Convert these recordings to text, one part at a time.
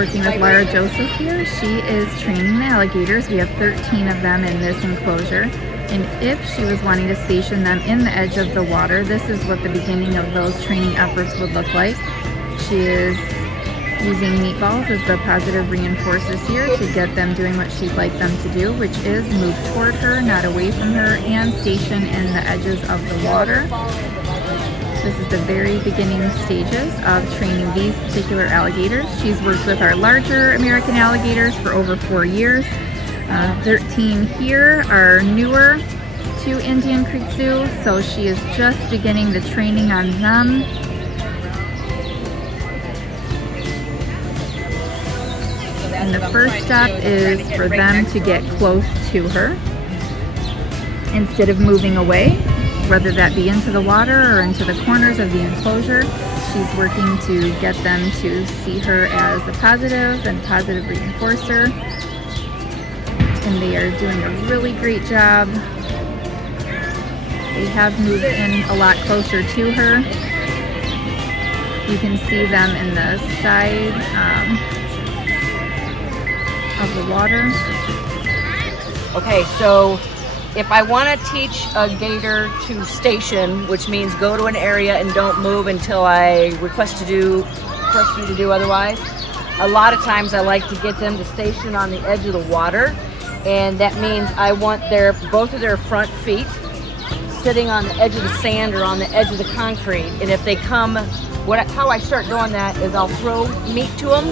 Working with Laura Joseph here. She is training the alligators. We have 13 of them in this enclosure. And if she was wanting to station them in the edge of the water, this is what the beginning of those training efforts would look like. She is using meatballs as the positive reinforcers here to get them doing what she'd like them to do, which is move toward her, not away from her, and station in the edges of the water. This is the very beginning stages of training these particular alligators. She's worked with our larger American alligators for over 4 years. 13 here are newer to Indian Creek Zoo, so she is just beginning the training on them. And the first step is for them to get close to her instead of moving away, whether that be into the water or into the corners of the enclosure. She's working to get them to see her as a positive and positive reinforcer. And they are doing a really great job. They have moved in a lot closer to her. You can see them in the side of the water. Okay, so if I want to teach a gator to station, which means go to an area and don't move until I request you to do otherwise, a lot of times I like to get them to station on the edge of the water, and that means I want both of their front feet sitting on the edge of the sand or on the edge of the concrete. And if they come, how I start doing that is I'll throw meat to them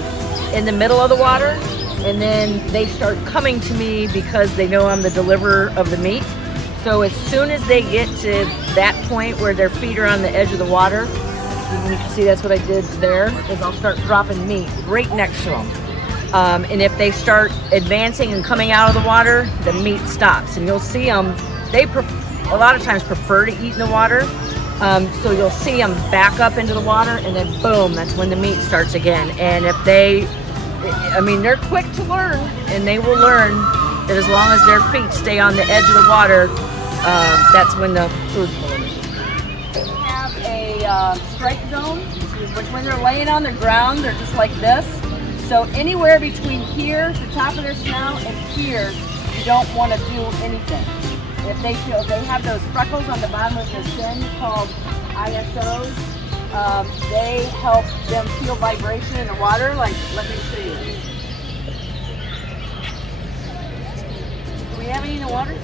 in the middle of the water, and then they start coming to me because they know I'm the deliverer of the meat. So as soon as they get to that point where their feet are on the edge of the water, you can see that's what I did there, is I'll start dropping meat right next to them. And if they start advancing and coming out of the water, the meat stops. And you'll see them, a lot of times prefer to eat in the water. So you'll see them back up into the water, and then boom, that's when the meat starts again. And if they're quick to learn, and they will learn that as long as their feet stay on the edge of the water, that's when the food's delivered. They have a strike zone, which when they're laying on the ground, they're just like this. So anywhere between here, the top of their snout, and here, you don't want to do anything. If they have those freckles on the bottom of their chin called ISOs, they help them feel vibration in the water. Like, let me show you. Do we have any in the water?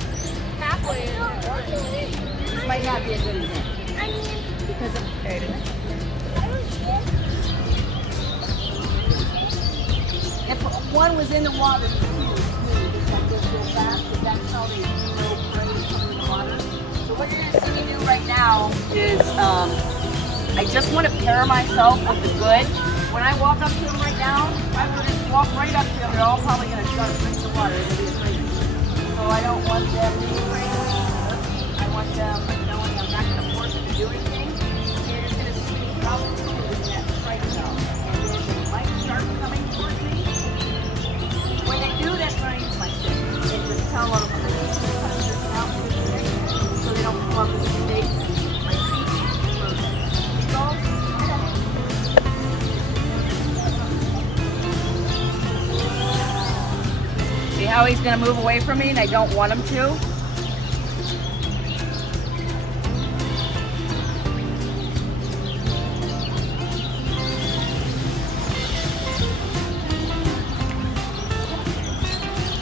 Halfway in the water. This might not be a good example. Because of if one was in the water, just like this real fast, but that's how they know prey coming in the water. So what you're going to see me do right now is I just want to pair myself with the good. When I walk up to them right now, I would just walk right up to them. They're all probably going to start to drink the water. They'll be afraid. So I don't want them being afraid of me. I want them knowing I'm not going to force them to do anything. You're just going to see me probably in that strike zone. And then they might start coming towards me. When they do, that's when I use my stick. And just tell them to touch their snout with the stick so they don't come up with a mistake. My feet for meatballs. See how he's going to move away from me and I don't want him to?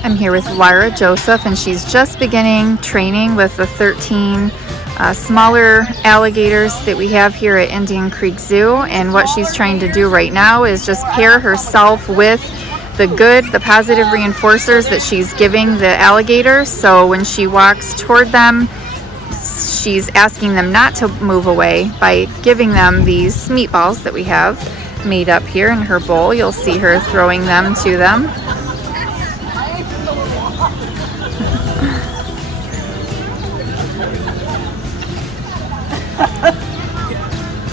I'm here with Laura Joseph, and she's just beginning training with the 13 smaller alligators that we have here at Indian Creek Zoo. And what she's trying to do right now is just pair herself with the positive reinforcers that she's giving the alligators. So when she walks toward them, she's asking them not to move away by giving them these meatballs that we have made up here in her bowl. You'll see her throwing them to them.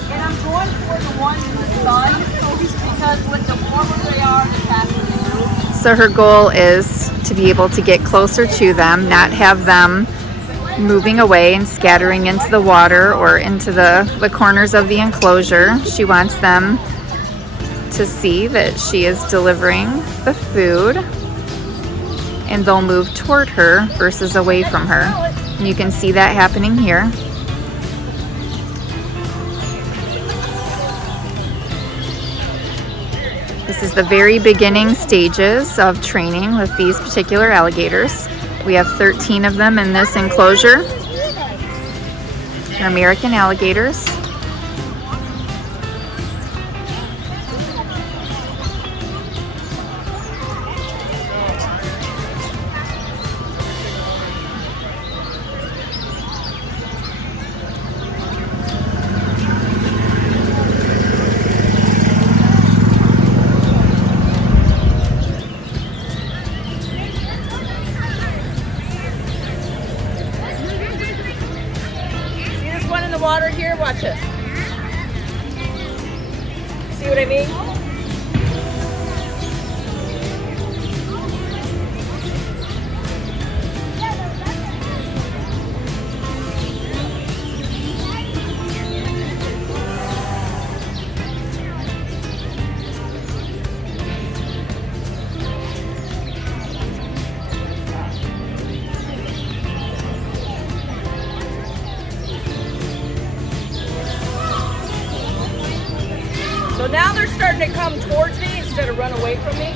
And I'm going for the ones in the sun because with the warmer they are, the faster they move. So her goal is to be able to get closer to them, not have them moving away and scattering into the water or into the corners of the enclosure. She wants them to see that she is delivering the food, and they'll move toward her versus away from her. And you can see that happening here. This is the very beginning stages of training with these particular alligators. We have 13 of them in this enclosure. They're American alligators. Water here, watch this. See what I mean? So now they're starting to come towards me instead of run away from me.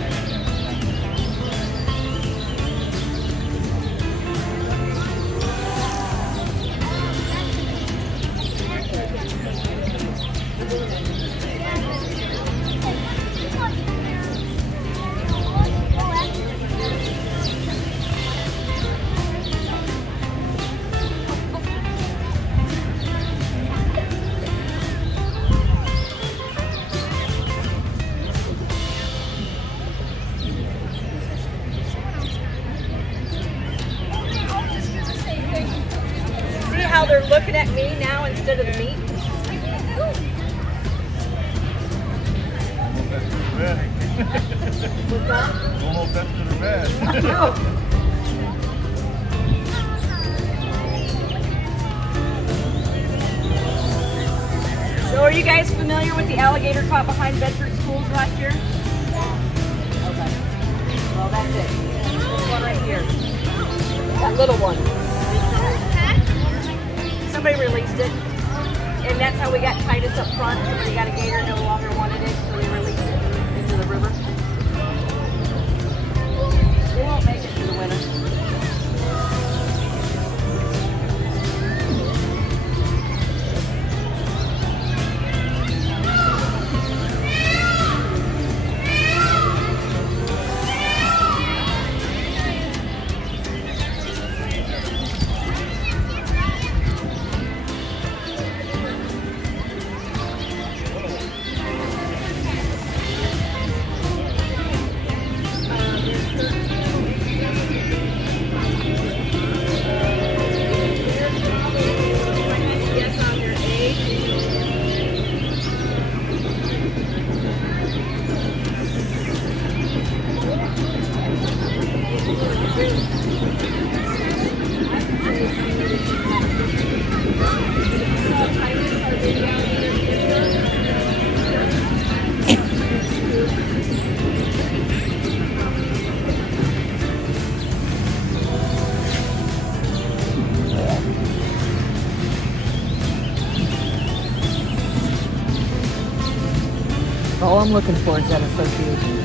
How they're looking at me now instead of the meat. What's that? I don't know if that's good or bad. So are you guys familiar with the alligator caught behind Bedford schools last year? Okay. Well, that's it. This one right here. That little one. Somebody released it, and that's how we got Titus up front. Somebody got a gator, no longer wanted it, so they released it into the river. They won't make it through the winter. All I'm looking for is that association.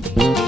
Bye.